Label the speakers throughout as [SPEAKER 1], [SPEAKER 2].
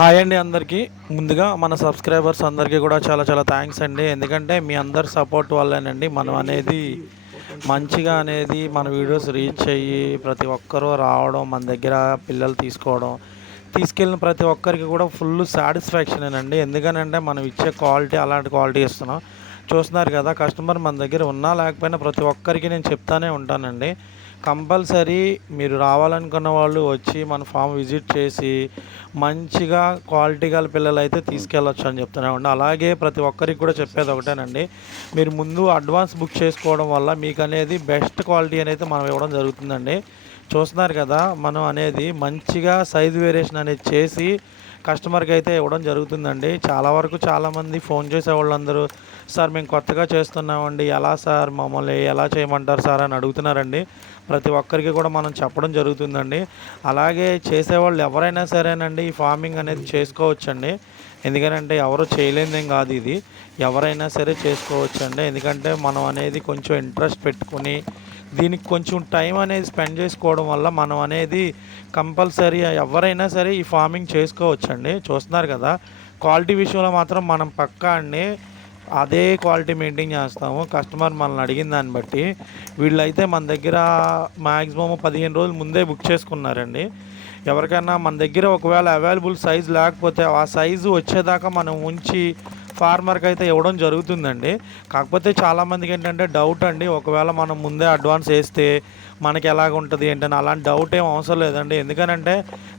[SPEAKER 1] Hi అండి అందరికీ. ముందుగా మన సబ్స్క్రైబర్స్ అందరికీ కూడా చాలా చాలా థ్యాంక్స్ అండి. ఎందుకంటే మీ అందరి సపోర్ట్ వల్లేనండి మనం అనేది మంచిగా అనేది మన వీడియోస్ రీచ్ అయ్యి ప్రతి ఒక్కరూ రావడం మన దగ్గర పిల్లలు తీసుకోవడం తీసుకెళ్ళిన ప్రతి ఒక్కరికి కూడా ఫుల్ సాటిస్ఫాక్షనేనండి. ఎందుకనంటే మనం ఇచ్చే క్వాలిటీ అలాంటి క్వాలిటీ ఇస్తున్నాం. చూస్తున్నారు కదా కస్టమర్ మన దగ్గర ఉన్నా లేకపోయినా ప్రతి ఒక్కరికి నేను చెప్తానే ఉంటానండి. కంపల్సరీ మీరు రావాలనుకున్న వాళ్ళు వచ్చి మన ఫామ్ విజిట్ చేసి మంచిగా క్వాలిటీ గల పిల్లలు అయితే తీసుకెళ్ళొచ్చు అని చెప్తున్నామండి అలాగే ప్రతి ఒక్కరికి కూడా చెప్పేది ఒకటేనండి. మీరు ముందు అడ్వాన్స్ బుక్ చేసుకోవడం వల్ల మీకు అనేది బెస్ట్ క్వాలిటీ అనేది మనం ఇవ్వడం జరుగుతుందండి. చూస్తున్నారు కదా మనం అనేది మంచిగా సైజ్ వేరియేషన్ అనేది చేసి కస్టమర్కి అయితే ఇవ్వడం జరుగుతుందండి. చాలా వరకు చాలామంది ఫోన్ చేసే వాళ్ళందరూ సార్ మేము కొత్తగా చేస్తున్నామండి. ఎలా సార్? మమ్మల్ని ఎలా చేయమంటారు సార్? అని అడుగుతున్నారండి. ప్రతి ఒక్కరికి కూడా మనం చెప్పడం జరుగుతుందండి. అలాగే చేసేవాళ్ళు ఎవరైనా సరేనండి ఈ ఫార్మింగ్ అనేది చేసుకోవచ్చండి. ఎందుకంటే ఎవరు చేయలేనిదేం కాదు ఇది. ఎవరైనా సరే చేసుకోవచ్చు అండి ఎందుకంటే మనం అనేది కొంచెం ఇంట్రెస్ట్ పెట్టుకుని దీనికి కొంచెం టైం అనేది స్పెండ్ చేసుకోవడం వల్ల మనం అనేది కంపల్సరీ ఎవరైనా సరే ఈ ఫార్మింగ్ చేసుకోవచ్చండి. చూస్తున్నారు కదా క్వాలిటీ విషయంలో మాత్రం మనం పక్కా అండి. అదే క్వాలిటీ మెయింటైన్ చేస్తాము. కస్టమర్ మనల్ని అడిగిన దాన్ని బట్టి. వీళ్ళైతే మన దగ్గర మ్యాక్సిమం పదిహేను రోజులు ముందే బుక్ చేసుకున్నారండి. ఎవరికైనా మన దగ్గర ఒకవేళ అవైలబుల్ సైజ్ లేకపోతే ఆ సైజు వచ్చేదాకా మనం ఉంచి ఫార్మర్కి అయితే ఇవ్వడం జరుగుతుందండి. కాకపోతే చాలామందికి ఏంటంటే డౌట్ అండి. ఒకవేళ మనం ముందే అడ్వాన్స్ వేస్తే మనకి ఎలాగ ఉంటుంది ఏంటని అలాంటి డౌట్ ఏం అవసరం లేదండి. ఎందుకనంటే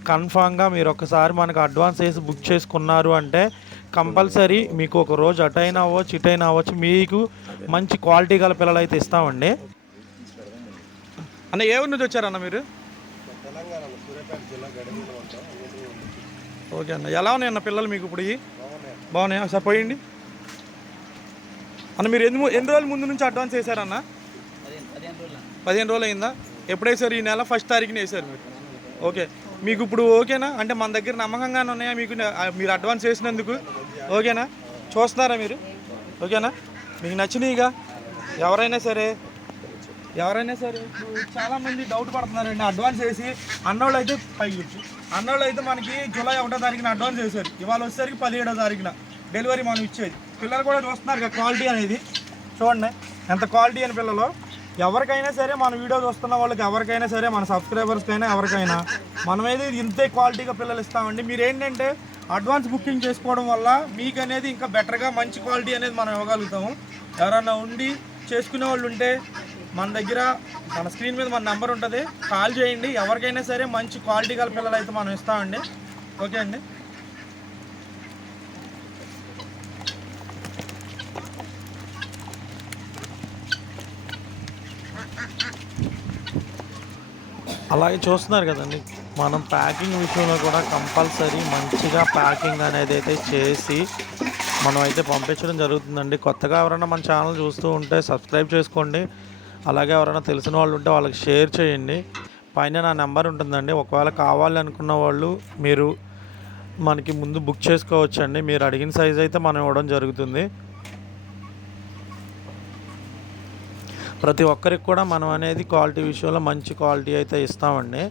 [SPEAKER 1] కన్ఫామ్గా మీరు ఒకసారి మనకు అడ్వాన్స్ వేసి బుక్ చేసుకున్నారు అంటే కంపల్సరీ మీకు ఒక రోజు అటైనా అవ్వచ్చు ఇటైనా అవ్వచ్చు మీకు మంచి క్వాలిటీ గల పిల్లలు అయితే ఇస్తామండి. అన్న ఏ ఊరు నుంచి వచ్చారన్న మీరు?
[SPEAKER 2] తెలంగాణ సూర్యాపేట జిల్లా గడిమిలో ఉంటాం. ఊరు ఉంది.
[SPEAKER 1] ఓకే అన్న. ఎలా ఉన్నాయి అన్న పిల్లలు మీకు ఇప్పుడు
[SPEAKER 2] బాగున్నాయి
[SPEAKER 1] బాగున్నాయా? సార్ పోయండి. అన్న మీరు ఎన్ని ము- ఎన్ని రోజుల ముందు నుంచి అడ్వాన్స్ వేసారన్న పదిహేను రోజులు అయిందా? ఎప్పుడు వేసారు ఈ నెల ఫస్ట్ తారీఖున వేసారు మీరు. ఓకే. మీకు ఇప్పుడు ఓకేనా? అంటే మన దగ్గర నమ్మకంగానే ఉన్నాయా మీకు? మీరు అడ్వాన్స్ వేసినందుకు? ఓకేనా? చూస్తున్నారా మీరు? ఓకేనా? మీకు నచ్చినాయిగా ఎవరైనా సరే ఎవరైనా సరే ఇప్పుడు చాలా మంది డౌట్ పడుతున్నారండి. అడ్వాన్స్ వేసి అన్నోళ్ళు అయితే పైకి వచ్చు అన్నోళ్ళు అయితే మనకి జూలై ఒకటో తారీఖున అడ్వాన్స్ వేశారు ఇవాళ వచ్చేసరికి పదిహేడో తారీఖున డెలివరీ మనం ఇచ్చేది. పిల్లలు కూడా చూస్తున్నారు కదా క్వాలిటీ అనేది. చూడండి ఎంత క్వాలిటీ అని పిల్లలు. ఎవరికైనా సరే మన వీడియో చూస్తున్న వాళ్ళకి ఎవరికైనా సరే మన సబ్స్క్రైబర్స్కైనా ఎవరికైనా మనమైతే ఇంతే క్వాలిటీగా పిల్లలు ఇస్తామండి. మీరు ఏంటంటే అడ్వాన్స్ బుకింగ్ చేసుకోవడం వల్ల మీకు అనేది ఇంకా బెటర్గా మంచి క్వాలిటీ అనేది మనం ఇవ్వగలుగుతాము. ఎవరన్నా ఉండి చేసుకునే వాళ్ళు ఉంటే మన దగ్గర మన స్క్రీన్ మీద మన నెంబర్ ఉంటుంది. కాల్ చేయండి. ఎవరికైనా సరే మంచి క్వాలిటీ గల పిల్లలు అయితే మనం ఇస్తామండి. ఓకే అండి. అలాగే చూస్తున్నారు కదండి. మనం ప్యాకింగ్ విషయంలో కూడా కంపల్సరీ మంచిగా ప్యాకింగ్ అనేది అయితే చేసి మనం అయితే పంపించడం జరుగుతుందండి. కొత్తగా ఎవరైనా మన ఛానల్ చూస్తూ ఉంటే సబ్స్క్రైబ్ చేసుకోండి. అలాగే ఎవరైనా తెలిసిన వాళ్ళు ఉంటే వాళ్ళకి షేర్ చేయండి. పైన నా నెంబర్ ఉంటుందండి. ఒకవేళ కావాలి అనుకున్న వాళ్ళు మీరు మనకి ముందు బుక్ చేసుకోవచ్చండి. మీరు అడిగిన సైజ్ అయితే మనం ఇవ్వడం జరుగుతుంది. ప్రతి ఒక్కరికి కూడా మనం అనేది క్వాలిటీ విషయంలో మంచి క్వాలిటీ అయితే ఇస్తామండి.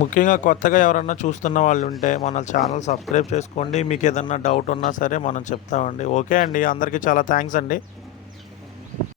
[SPEAKER 1] ముఖ్యంగా కొత్తగా ఎవరన్నా చూస్తున్న వాళ్ళు ఉంటే మన ఛానల్ సబ్స్క్రైబ్ చేసుకోండి. మీకు ఏదన్నా డౌట్ ఉన్నా సరే మనం చెప్తామండి. ఓకే అండి. అందరికీ చాలా థ్యాంక్స్ అండి.